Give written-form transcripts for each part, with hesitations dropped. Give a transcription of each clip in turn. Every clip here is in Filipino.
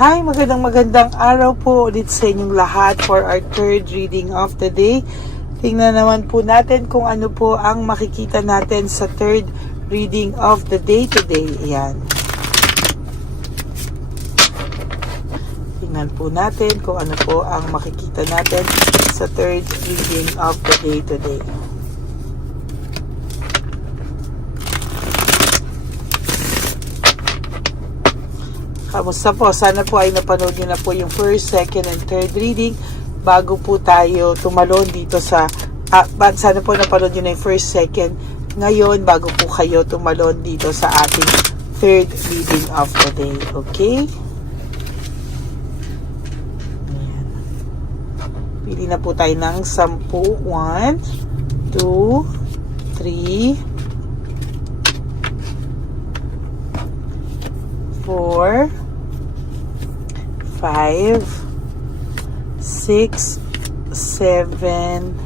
Hi, magandang araw po ulit sa inyong lahat for our third reading of the day. Tingnan naman po natin kung ano po ang makikita natin sa third reading of the day today. Ayan. Tingnan po natin kung ano po ang makikita natin sa third reading of the day today. Kamusta po? Sana po ay napanood nyo na po yung first, second, and third reading bago po tayo tumalon dito sa sana po napanood nyo na yung first, second ngayon bago po kayo tumalon dito sa ating third reading of the day. Okay? Ayan. Pili na po tayo ng 10. 1, 2, 3, 4, 5, 6, 7,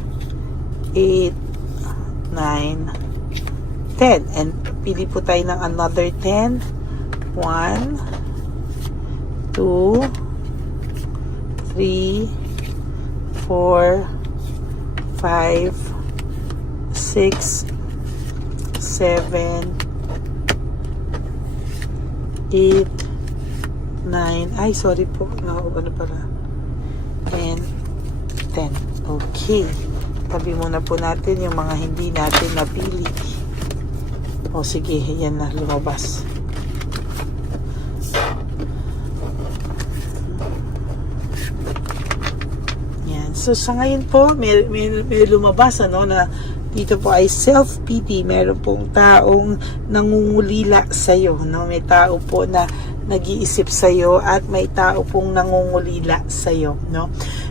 8, 9, 10. And pili po tayo ng another 10. 1, 2, 3, 4, 5, 6, 7, 8, 9. Ay, sorry po. Ano pala? 10. Okay. Tabi muna po natin yung mga hindi natin napili. O sige, yan na, lumabas. Yan. So, sa ngayon po, may lumabas, na dito po ay self-pity. Meron pong taong nangungulila sa'yo, May tao po na nag-iisip sa'yo at may tao pong nangungulila sa'yo,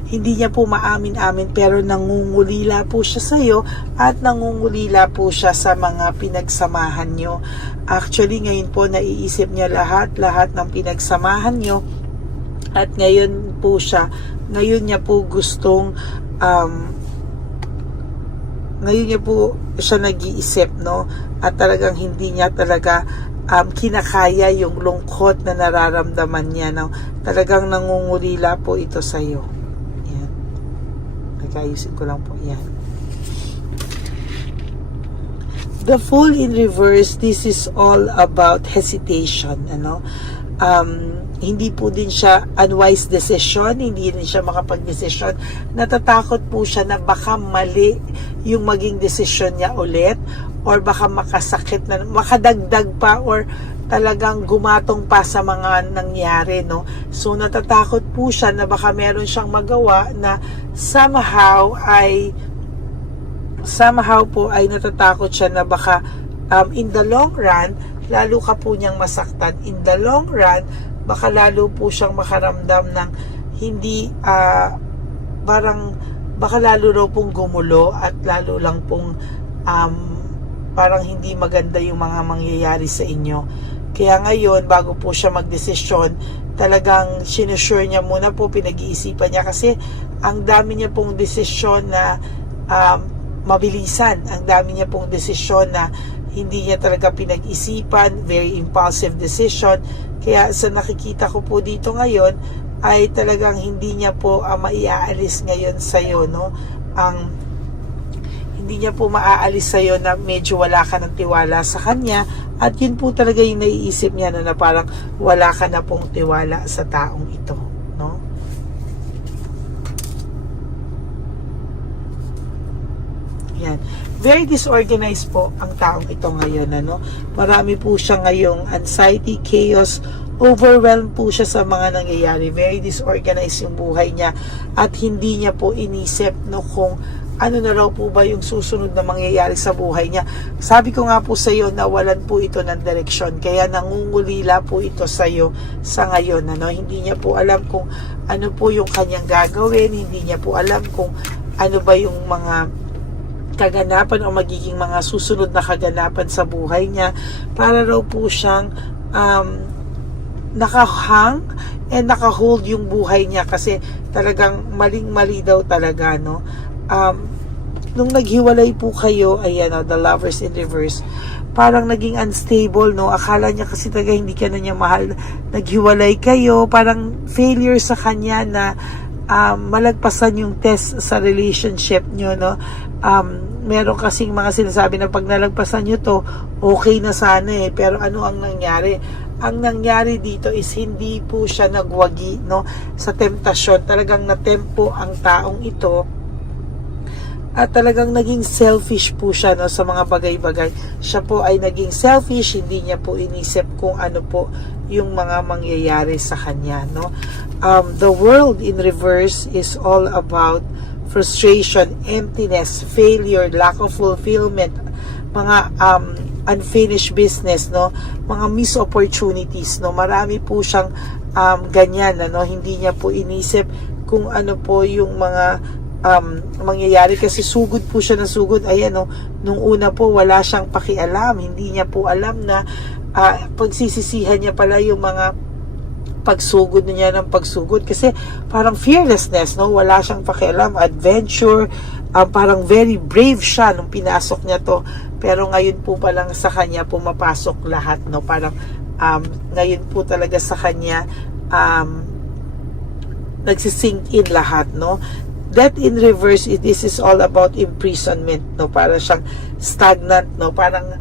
Hindi niya po maamin-amin pero nangungulila po siya sa'yo at nangungulila po siya sa mga pinagsamahan nyo. Actually, ngayon po naiisip niya lahat ng pinagsamahan nyo at ngayon niya po gustong ngayon niya po siya nag-iisip, At talagang hindi niya talaga kinakaya yung lungkot na nararamdaman niya, Talagang nangungulila po ito sa iyo. Yan. Nag-ayusin ko lang po. Yan. The Fool in reverse, this is all about hesitation, Hindi po din siya unwise decision, hindi din siya makapag-desisyon. Natatakot po siya na baka mali yung maging desisyon niya ulit, or baka makasakit na, makadagdag pa, or talagang gumatong pa sa mga nangyari, So, natatakot po siya na baka meron siyang magawa na somehow po ay natatakot siya na baka in the long run, lalo ka po niyang masaktan. In the long run, baka lalo po siyang makaramdam ng hindi, baka lalo raw pong gumulo at lalo lang pong parang hindi maganda yung mga mangyayari sa inyo. Kaya ngayon, bago po siya magdesisyon, talagang sinusure niya muna po, pinag-iisipan niya kasi ang dami niya pong desisyon na mabilisan. Ang dami niya pong desisyon na hindi niya talaga pinag-isipan, very impulsive decision. Kaya sa nakikita ko po dito ngayon, ay talagang hindi niya po maiaalis ngayon sa'yo, hindi niya po maaalis sa'yo na medyo wala ka ng tiwala sa kanya, at yun po talaga yung naiisip niya na parang wala ka na pong tiwala sa taong ito, Yan. Very disorganized po ang taong ito ngayon, Marami po siya ngayong anxiety, chaos, overwhelmed po siya sa mga nangyayari. Very disorganized yung buhay niya at hindi niya po inisip, kung ano na raw po ba yung susunod na mangyayari sa buhay niya. Sabi ko nga po sa iyo, nawalan po ito ng direksyon. Kaya nangungulila po ito sa iyo sa ngayon. Hindi niya po alam kung ano po yung kanyang gagawin. Hindi niya po alam kung ano ba yung mga kaganapan o magiging mga susunod na kaganapan sa buhay niya. Para raw po siyang nakahang and nakahold yung buhay niya kasi talagang maling-mali daw talaga, nung naghiwalay po kayo, ayan, the Lovers in reverse, parang naging unstable, no? Akala niya kasi talaga hindi ka na niya mahal. Naghiwalay kayo, parang failure sa kanya na malagpasan yung test sa relationship nyo, no? Meron kasing mga sinasabi na pag nalagpasan nyo to, okay na sana eh. Pero ano ang nangyari? Ang nangyari dito is hindi po siya nagwagi, no? Sa temptasyon, talagang natempo ang taong ito at talagang naging selfish po siya, no, sa mga bagay-bagay. Siya po ay naging selfish, hindi niya po inisip kung ano po yung mga mangyayari sa kanya, no. The world in reverse is all about frustration, emptiness, failure, lack of fulfillment, mga unfinished business, no, mga missed opportunities, no. Marami po siyang ganyan, no, hindi niya po inisip kung ano po yung mga mangyayari kasi sugod po siya na sugod. Ayan, no, nung una po wala siyang pakialam, hindi niya po alam na pagsisisihan niya pala yung mga pagsugod niya ng pagsugod kasi parang fearlessness, no, wala siyang pakialam, adventure, parang very brave siya nung pinasok niya to, pero ngayon po palang sa kanya pumapasok lahat, no, parang ngayon po talaga sa kanya nagsisink in lahat, no. That in reverse, this is all about imprisonment, no? Para siyang stagnant, no? Parang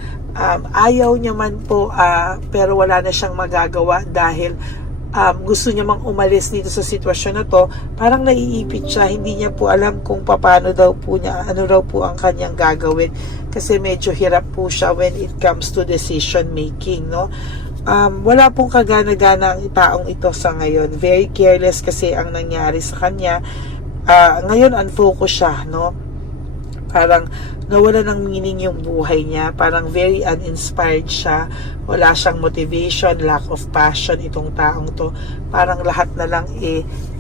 ayaw niya man po, pero wala na siyang magagawa dahil gusto niya mang umalis dito sa sitwasyon na to. Parang naiipit siya, hindi niya po alam kung paano daw po niya, ano daw po ang kanyang gagawin. Kasi medyo hirap po siya when it comes to decision making, no? Wala pong kagana-gana ang taong ito sa ngayon. Very careless kasi ang nangyari sa kanya. Ngayon unfocus siya, no? Parang nawala ng meaning yung buhay niya, parang very uninspired siya, wala siyang motivation, lack of passion itong taong to, parang lahat na lang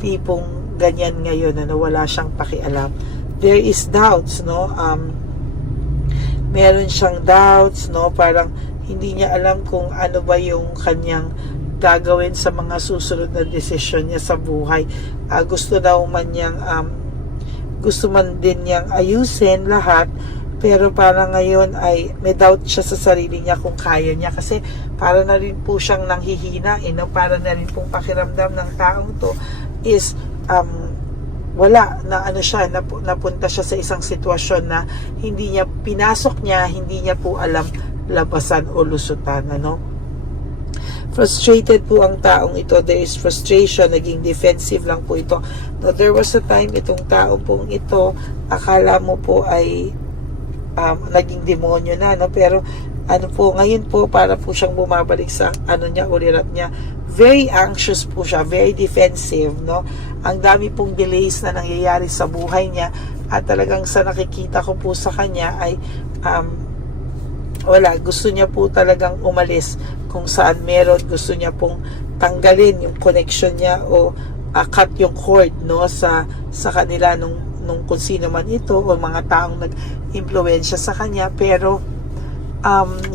tipong ganyan ngayon, na wala siyang pakialam. There is doubts, no? Meron siyang doubts, no? Parang hindi niya alam kung ano ba yung kanyang gagawin sa mga susunod na desisyon niya sa buhay. Gusto daw man niyang gusto man din niyang ayusin lahat, pero parang ngayon ay may doubt siya sa sarili niya kung kaya niya, kasi para na rin po siyang nanghihina, no? Para na rin pong pakiramdam ng taong to is wala na siya, napunta siya sa isang sitwasyon na hindi niya pinasok niya, hindi niya po alam labasan o lusutan, ano. Frustrated po ang taong ito. There is frustration, naging defensive lang po ito. No, there was a time itong tao pong ito, akala mo po ay naging demonyo na, no? Pero ano po, ngayon po para po siyang bumabalik sa niya, ulirat niya. Very anxious po siya, very defensive, no? Ang dami pong delays na nangyayari sa buhay niya, at talagang sa nakikita ko po sa kanya ay wala, gusto niya po talagang umalis kung saan meron, gusto niya pong tanggalin yung connection niya o cut yung cord, no, sa kanila nung kung sino man ito o mga taong nag-impluwensya sa kanya, pero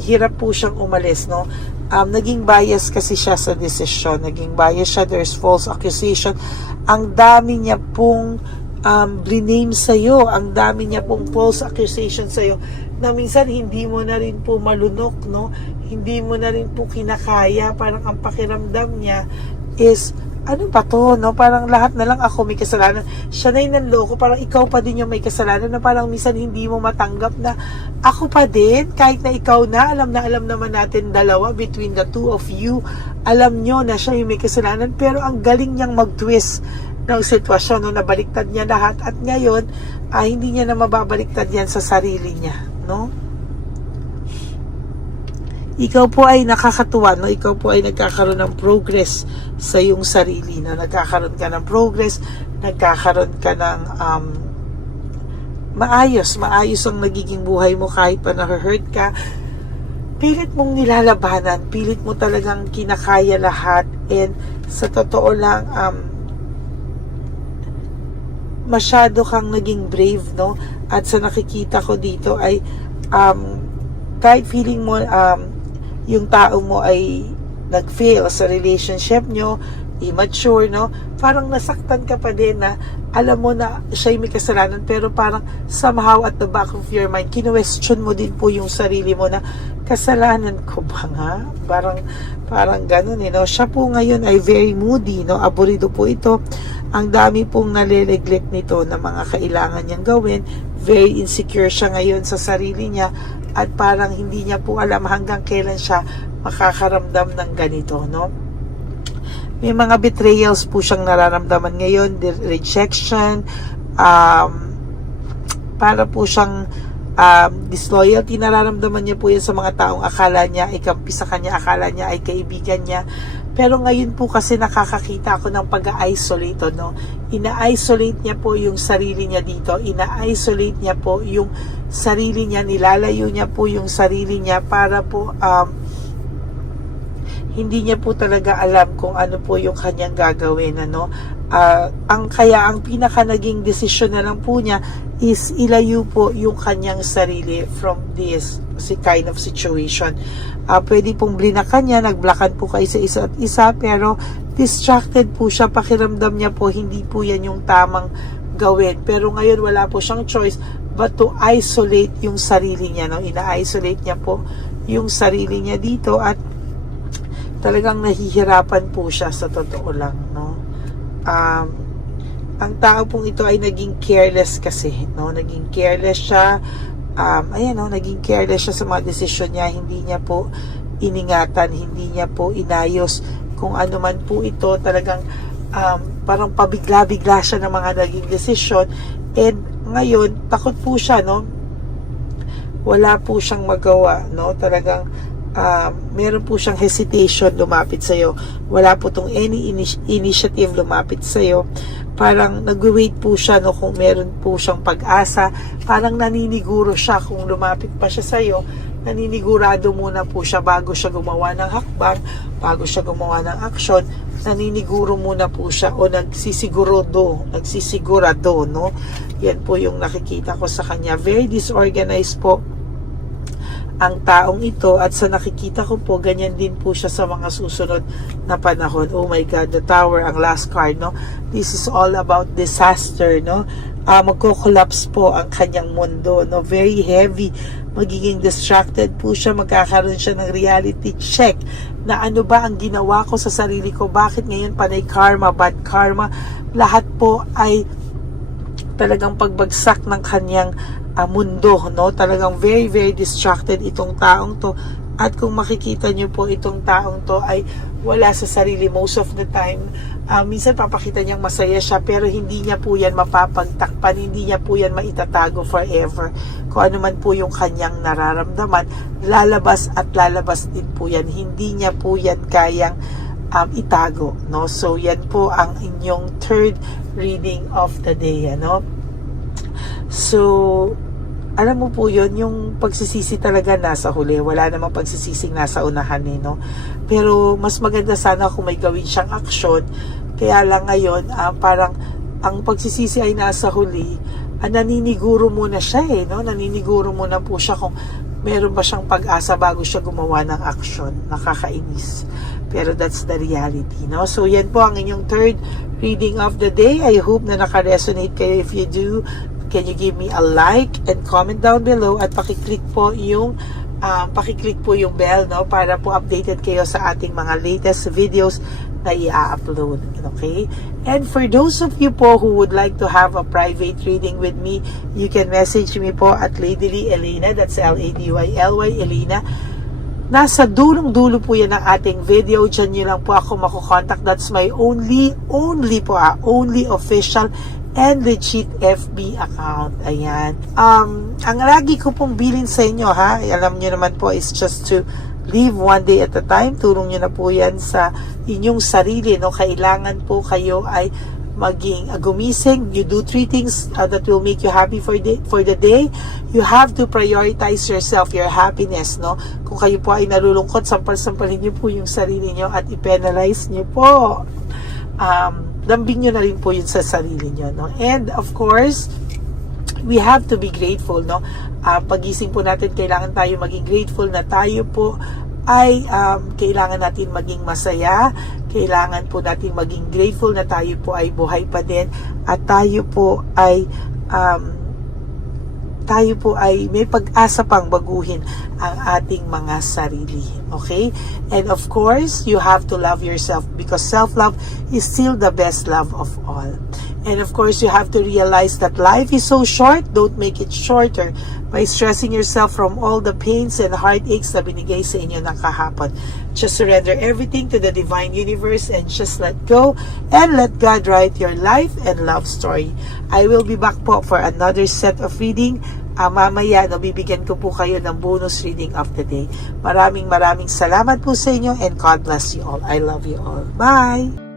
hirap po siyang umalis, no. Naging bias kasi siya sa decision, naging bias siya, there's false accusation, ang dami niya pong blame sa'yo, ang dami niya pong false accusation sa'yo, na minsan hindi mo na rin po malunok, no? Hindi mo na rin po kinakaya, parang ang pakiramdam niya is, ano pa to, no? Parang lahat na lang ako may kasalanan. Siya na yung nanloko, parang ikaw pa din yung may kasalanan, na parang minsan hindi mo matanggap na ako pa din, kahit na ikaw na alam naman natin dalawa, between the two of you, alam nyo na siya yung may kasalanan, pero ang galing niyang mag-twist ng sitwasyon, no? Nabaliktad niya lahat, at ngayon, hindi niya na mababaliktad yan sa sarili niya, no? Ikaw po ay nakakatuwa, no? Ikaw po ay nagkakaroon ng progress sa iyong sarili, na nagkakaroon ka ng progress, nagkakaroon ka ng maayos ang nagiging buhay mo kahit pa na-hurt ka. Pilit mong nilalabanan, pilit mo talagang kinakaya lahat, and sa totoo lang, masyado kang naging brave, no? At sa nakikita ko dito ay kahit feeling mo yung tao mo ay nag-fail sa relationship nyo, immature, no? Parang nasaktan ka pa din, na alam mo na siya may kasalanan, pero parang somehow at the back of your mind, kino-question mo din po yung sarili mo na kasalanan ko ba nga? Parang ganun, no? Siya po ngayon ay very moody, no? Aburido po ito. Ang dami pong naleneglect nito na mga kailangan niyang gawin. Very insecure siya ngayon sa sarili niya at parang hindi niya po alam hanggang kailan siya makakaramdam ng ganito, no? May mga betrayals po siyang nararamdaman ngayon, rejection, para po siyang disloyalty, nararamdaman niya po yan sa mga taong akala niya ay kampi sa kanya, akala niya ay kaibigan niya. Pero ngayon po kasi nakakakita ako ng pag-isolate, no? Ina-isolate niya po yung sarili niya dito, ina-isolate niya po yung sarili niya, nilalayo niya po yung sarili niya para po hindi niya po talaga alam kung ano po yung kanyang gagawin, ano. Ang pinaka naging desisyon na lang po niya is ilayo po yung kanyang sarili from this kind of situation. Pwede pong blinakan niya, nagblockan po kayo sa isa't isa, pero distracted po siya, pakiramdam niya po hindi po yan yung tamang gawin. Pero ngayon wala po siyang choice but to isolate yung sarili niya, no? Ina-isolate niya po yung sarili niya dito at talagang nahihirapan po siya sa totoo lang, no? Ang tao pong ito ay naging careless kasi, no? Naging careless siya. Naging careless siya sa mga desisyon niya. Hindi niya po iningatan, hindi niya po inayos kung ano man po ito. Talagang parang pabigla-bigla siya ng mga naging desisyon. And ngayon, takot po siya, no? Wala po siyang magawa, no? Talagang meron po siyang hesitation lumapit sa'yo. Wala po tong any initiative lumapit sa'yo. Parang nag-wait po siya, no, kung meron po siyang pag-asa. Parang naniniguro siya kung lumapit pa siya sa'yo. Naninigurado muna po siya bago siya gumawa ng hakbang, bago siya gumawa ng aksyon. Naniniguro muna po siya o nagsisigurado, no? Yan po yung nakikita ko sa kanya. Very disorganized po ang taong ito at sa nakikita ko po, ganyan din po siya sa mga susunod na panahon. Oh my God, the Tower, ang last card, no? This is all about disaster, no? Magko-collapse po ang kanyang mundo, no? Very heavy, magiging distracted po siya, magkakaroon siya ng reality check na ano ba ang ginawa ko sa sarili ko, bakit ngayon panay karma, bad karma, lahat po ay talagang pagbagsak ng kanyang mundo, no? Talagang very, very distracted itong taong to. At kung makikita nyo po, itong taong to ay wala sa sarili most of the time. Minsan papakita niyang masaya siya, pero hindi niya po yan mapapagtakpan, hindi niya po yan maitatago forever. Kung ano man po yung kanyang nararamdaman, lalabas at lalabas din po yan. Hindi niya po yan kayang itago, no? So yan po ang inyong third reading of the day, ano? So alam mo po yun, yung pagsisisi talaga nasa huli. Wala namang pagsisising nasa unahan, no? Pero mas maganda sana kung may gawin siyang aksyon. Kaya lang ngayon, parang ang pagsisisi ay nasa huli. Naniniguro muna siya, no? Naniniguro muna po siya kung meron ba siyang pag-asa bago siya gumawa ng aksyon. Nakakainis. Pero that's the reality, no? So yan po ang inyong third reading of the day. I hope na naka-resonate kayo. If you do, can you give me a like and comment down below at pakiclick po yung bell, no, para po updated kayo sa ating mga latest videos na i-upload, okay? And for those of you po who would like to have a private reading with me, you can message me po at Ladyly Elena, that's Ladyly Elena. Nasa dulong-dulo po yan ng ating video. Diyan nyo lang po ako makukontak. That's my only official and legit FB account. Ayan. Ang lagi ko pong bilin sa inyo, ha, alam nyo naman po, is just to live one day at a time. Tulong nyo na po yan sa inyong sarili, no? Kailangan po kayo ay maging gumising. You do 3 things that will make you happy for the day. You have to prioritize yourself, your happiness, no? Kung kayo po ay nalulungkot, sampal-sampalin nyo po yung sarili nyo at i-penalize nyo po. Lambing nyo na rin po yun sa sarili nyo, no? And of course, we have to be grateful, no? Pagising po natin, kailangan tayo maging grateful na tayo po ay kailangan natin maging masaya, kailangan po natin maging grateful na tayo po ay buhay pa din, at tayo po ay tayo po ay may pag-asa pang baguhin ang ating mga sarili. Okay? And of course, you have to love yourself because self-love is still the best love of all. And of course, you have to realize that life is so short. Don't make it shorter by stressing yourself from all the pains and heartaches na binigay sa inyo ng kahapon. Just surrender everything to the divine universe and just let go and let God write your life and love story. I will be back po for another set of reading. Mamaya, bibigyan ko po kayo ng bonus reading of the day. Maraming salamat po sa inyo and God bless you all. I love you all. Bye!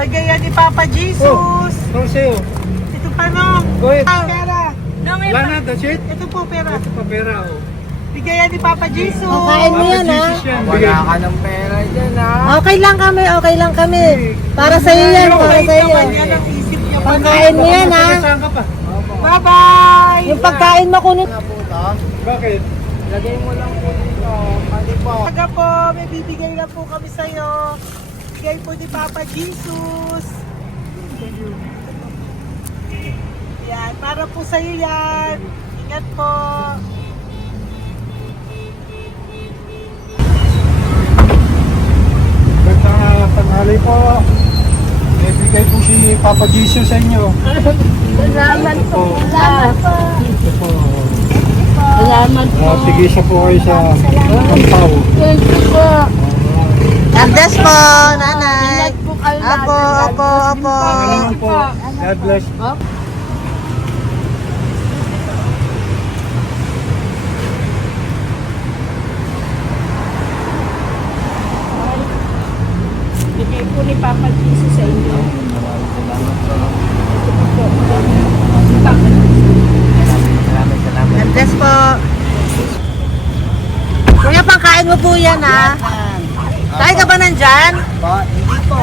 Bigay ni Papa Jesus. How sa'yo? Ito pa no. Go ahead. Pera. Wala na, that's it? Ito po pera. Ito pa pera, oh. Bigay ni Papa Jesus. Kain mo yan, ha? Jesus yan. Wala ka ng pera dyan, ha? Okay lang kami. Para sa iyo yan, para sa iyo. Yan ang isip niya. Pagkain mo yan, ha? Saan ka pa? Bye-bye. Yung pagkain mo kunin. Nga po ito. Bakit? Lagay mo lang po dito. Pati po. Taga po, may bibigay lang po kami sa'yo. Bigay po ni Papa Jesus. Yan, para po sa'yo yan. Ingat po. Magandang tanghali po. May bigay po si Papa Jesus sa inyo. Salamat po. Salamat po. Ito po. Salamat po. Tigisa po kayo sa Pampaw. Thank you po. God bless po, nanay. Apo. Pangalaman po. God bless. Bigay po ni Papa Jesus sa inyo. Maraming salamat po. Ito po. God bless po. Kuya, pangkain mo po yan, ha? Tayo ka ba nandyan? Hindi po.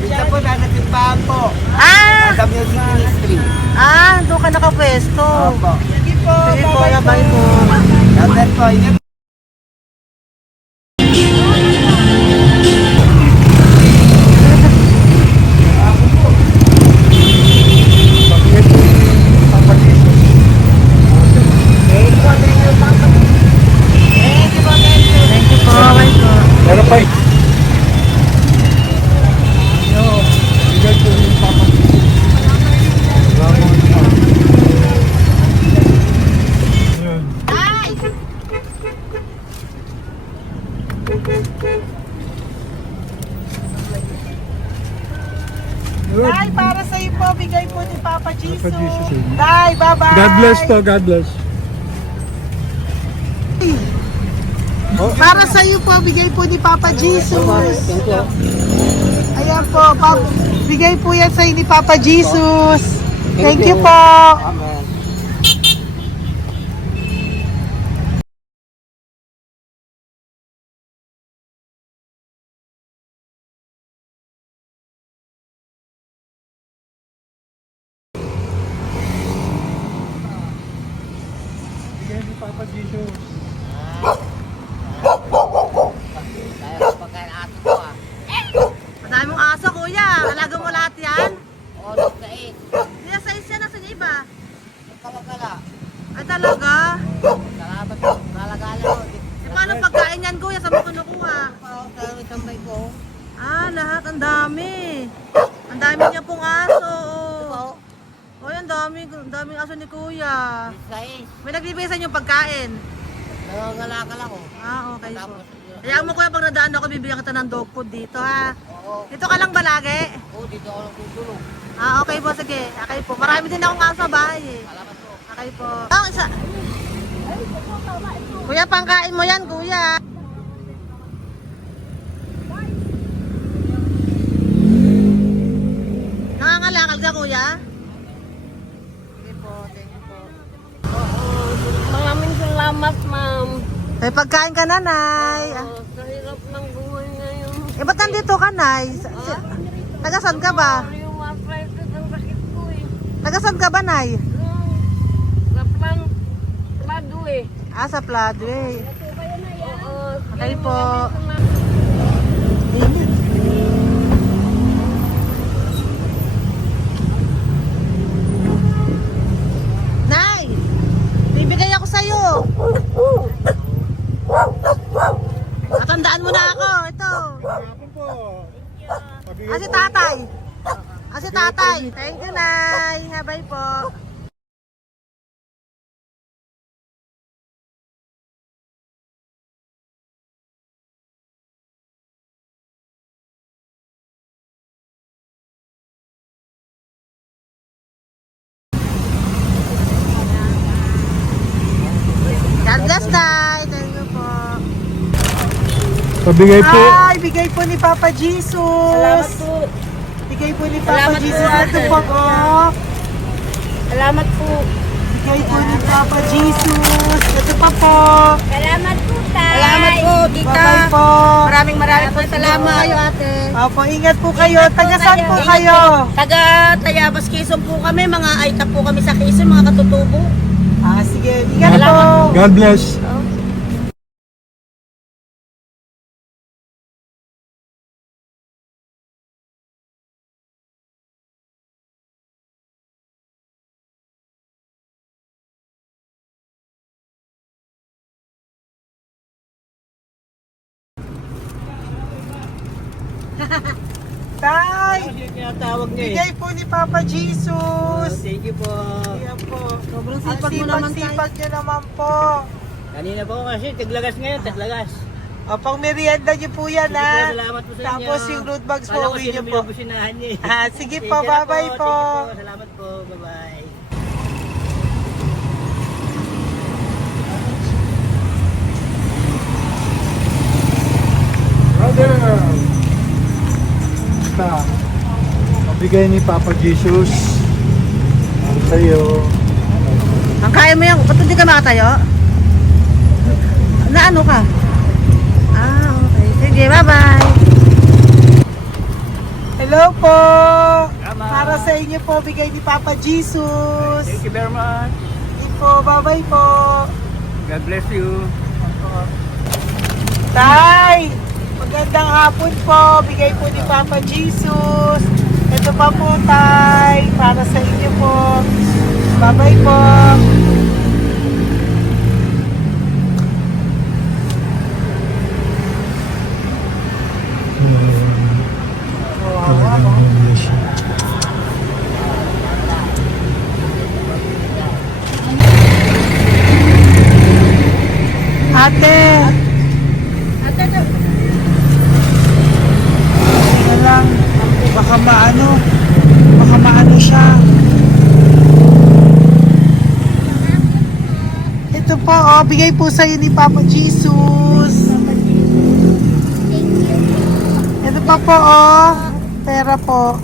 Dito po, nagatimpaan po. Ah! Sa Music Ministry. Doon ka nakapwesto. Opo. Sige po, bye po. Shoutout po. Ingat. Pabigay po ni Papa Jesus. Thank you po, bye po. Meron pa bigay po ni Papa Jesus. Yun. Yun. Tay, para sa iyo po, bigay po ni Papa Jesus. Papa Jesus, amen. Tay, bye-bye. God bless po, God bless. Para sa iyo po, bigay po ni Papa Jesus. Ayan po, bigay po yan sa ni Papa Jesus. Thank you po. Amen. Bigay ni Papa Jesus. Madami mong aso, kuya. Alaga mo lahat yan? O, nagkait. Kuya, size yan. Nasaan yung iba? Kalagala. Ay, talaga? Salamat po. Kalagala po. Paano pagkain yan, kuya? Saan mo kinukuha? Sa tambay ko. Lahat. Ang dami. Ang dami niya pong aso. Oy, ang daming aso ni kuya. Sais. May nagbibigay sa inyo pagkain. Nangangalakal ako. Okay po. Tapos, Kaya mo kuya, pag nadaan ako, bibigyan kita ng dog food dito, ha? oo. Dito ka lang ba lagi? Dito ako lang tutulog. Okay po, sige. Okay po. Marami din akong aso sa bahay, eh. Salamat po. Okay po. Isa. Kuya, pangkain mo yan, kuya. Nangangalakal ka, kuya? Sige po, thank you po. Maraming salamat, ma'am. May pagkain ka, nanay. Sa hirap ng buhay ngayon. Ba't nandito ka, nay? Tagasan ka ba? Yung arthritis ang sakit ko eh. Tagasan ka ba, nay? Sa plado eh. Sa Pladway. Oo. Okay po. Nay! Bibigay ako sa'yo. Matandaan mo na ako. Ito. Hapon po. Pabigay Si po. tatay. Si tatay. Thank you, Nay. Bye po. God bless, Nay. Thank you po. Pabigay po. Ay, bigay po ni Papa Jesus. Salamat po. Bigay po ni Papa Salamat po, Jesus. Ito ate. po po. Salamat po. Bigay po ni Papa Jesus. Ito pa po. Salamat po, tay. Salamat po, Bye-bye po. Maraming po salamat. Kayo, ate. Opo, ingat po kayo. Taga saan po kayo? Taga Tayabas, Quezon po kami. Mga aita po kami sa Quezon, mga katutubo. Sige, ingat po. God bless. Tay, Tinatawag niya eh. bigay po ni Papa Jesus. Thank you po. Ayan po. Sobrang Ang sipag mo naman, tay. sipag niyo naman po. Kanina po kasi, taglagas ngayon, taglagas. Pang merienda niyo po yan, Sige po, ha? salamat po sa inyo. Tapos yung road bags po, Kala ko uwi niyo sino po. binubusinahan niya eh. Sige Thank po, you na bye-bye po. Thank you po. Salamat po. Bye-bye. Brother. Basta. Pabigay ni Papa Jesus. sa'yo. Ang kaya mo yan, ba't hindi ka makatayo? Na ano ka? Ah, okay. Sige, bye-bye. Hello po! Para sa inyo po, bigay ni Papa Jesus. Thank you very much. Sige po, bye-bye po. God bless you. Tay! Magandang hapon po. Bigay po ni Papa Jesus. Ito pa po, Tay. Para sa inyo po. Bye-bye po. Kawawa, no? Ate! Ito lang. Baka maano siya. Ito po, oh, bigay po sa'yo ni Papa Jesus. Ito pa po, oh. Pera po.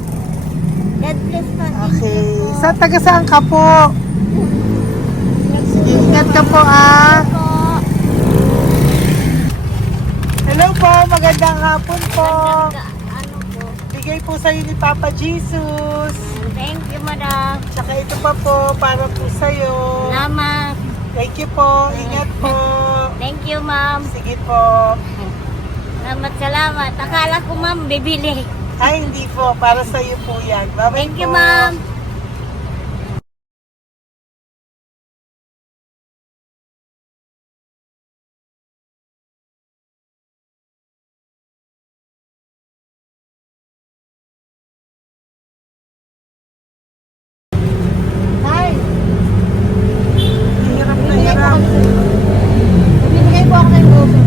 God bless pa. Okay. Taga saan ka po? Sige, ingat ka po, ah. Hello po, magandang hapon po. Ano po? Bigay po sa'yo ni Papa Jesus. Thank you, madam. Tsaka ito pa po, para po sa'yo. Salamat. Thank you po, ingat po. Thank you, ma'am. Sige po. Salamat. Akala ko, ma'am, bibili. Ay, hindi po, para sa'yo po yan. Bye-bye Thank you, po. ma'am. Hi. Hirap na hirap. Bibigay po ako ng gusto.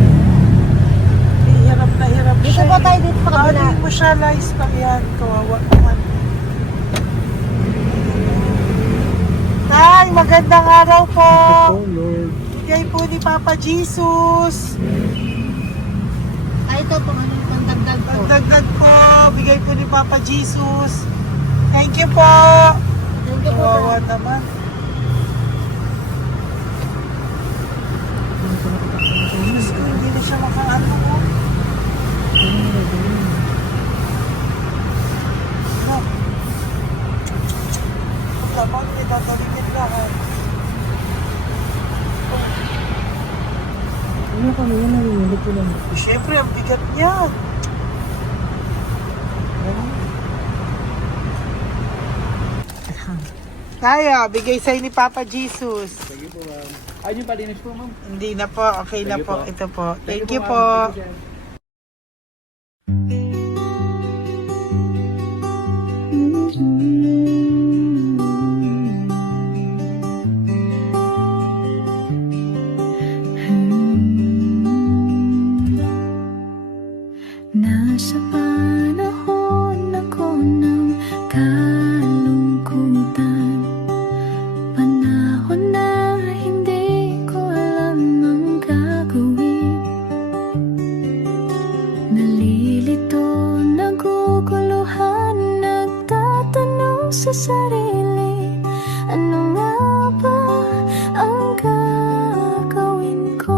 Hirap na hirap Dito siya. po tayo, dito sa kabila. Bawalin mo siya, lies pa yan. Kawawa naman. Tay, magandang araw po. Oh, Lord. Bigay po ni Papa Jesus. Ay, ito po, ano yung dagdag po. Dagdag po, bigay po ni Papa Jesus. Thank you po. Thank you po. Kawawa naman. Diyos ko, hindi na siya makaano ko. Wala mo, hindi tatawagin lahat. Ano kami yan, narinig ko lang. Siyempre, ang bigat niyan. Kaya, bigay sa'yo ni Papa Jesus. Thank you po, ma'am. Ayun yung palinis po, ma'am. Hindi na po, okay na Thank you po. po. Ito po. Thank you ma'am. po. Thank you, sir. Nasa panahon ako ng kalungkutan, panahon na hindi ko alam ang gagawin. Nalilito, naguguluhan, nagtatanong sa sarili, ano nga ba ang gagawin ko?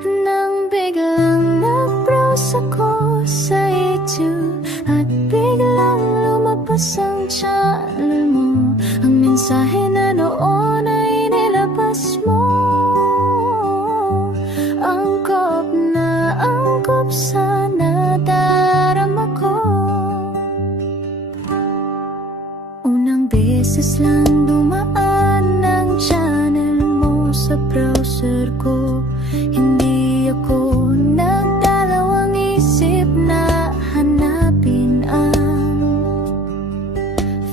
Nang biglang nag-browse ako sa YouTube at biglang lumabas ang channel mo, ang mensahe na noon ay nilabas mo. Angkop na angkop sa nadarama ko. Unang beses lang dumaan ang channel mo sa browser ko. Hindi ako nagdalawang isip na hanapin ang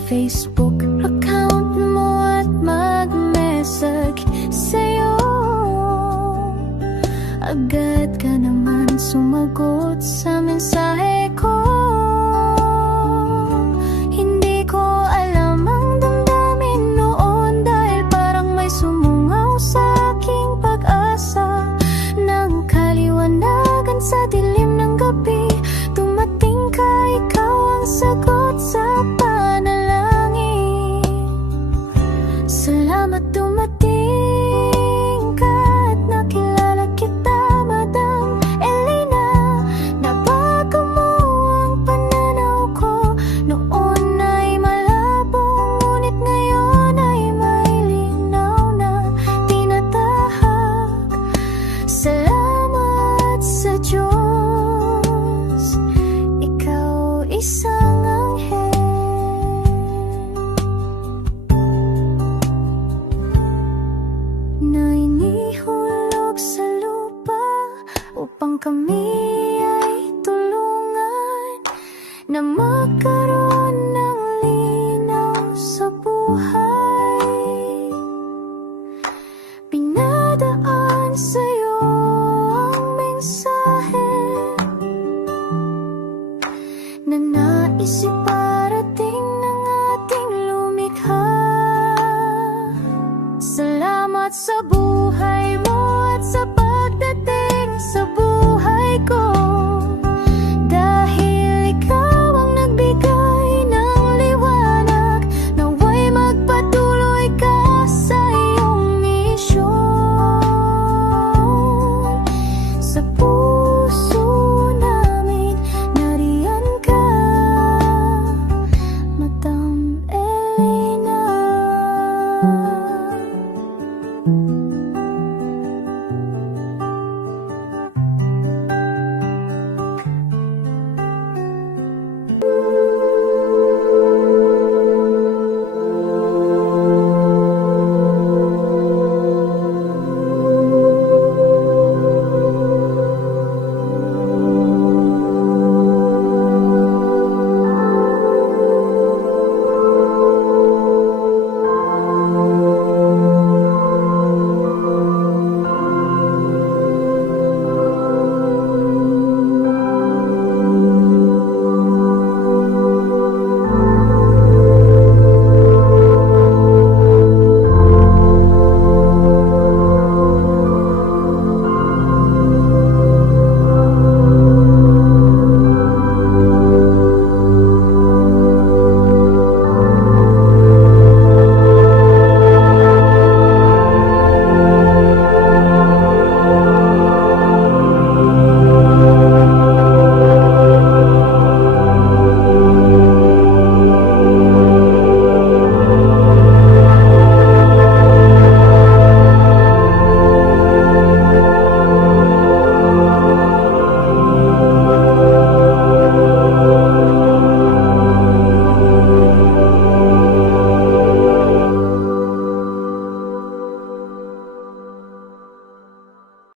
Facebook account mo at mag-message sa'yo. Agad ka naman sumagot sa mensahe ko. Hindi ko alam ang damdamin noon dahil parang may sumungaw sa aking pag-asa. Nang kaliwanagan sa dilim ng gabi, dumating ka, ikaw ang sagot sa panalangin. na magkaroon ng linaw sa buhay. Pinadaan sa'yo ang mensahe na naisipan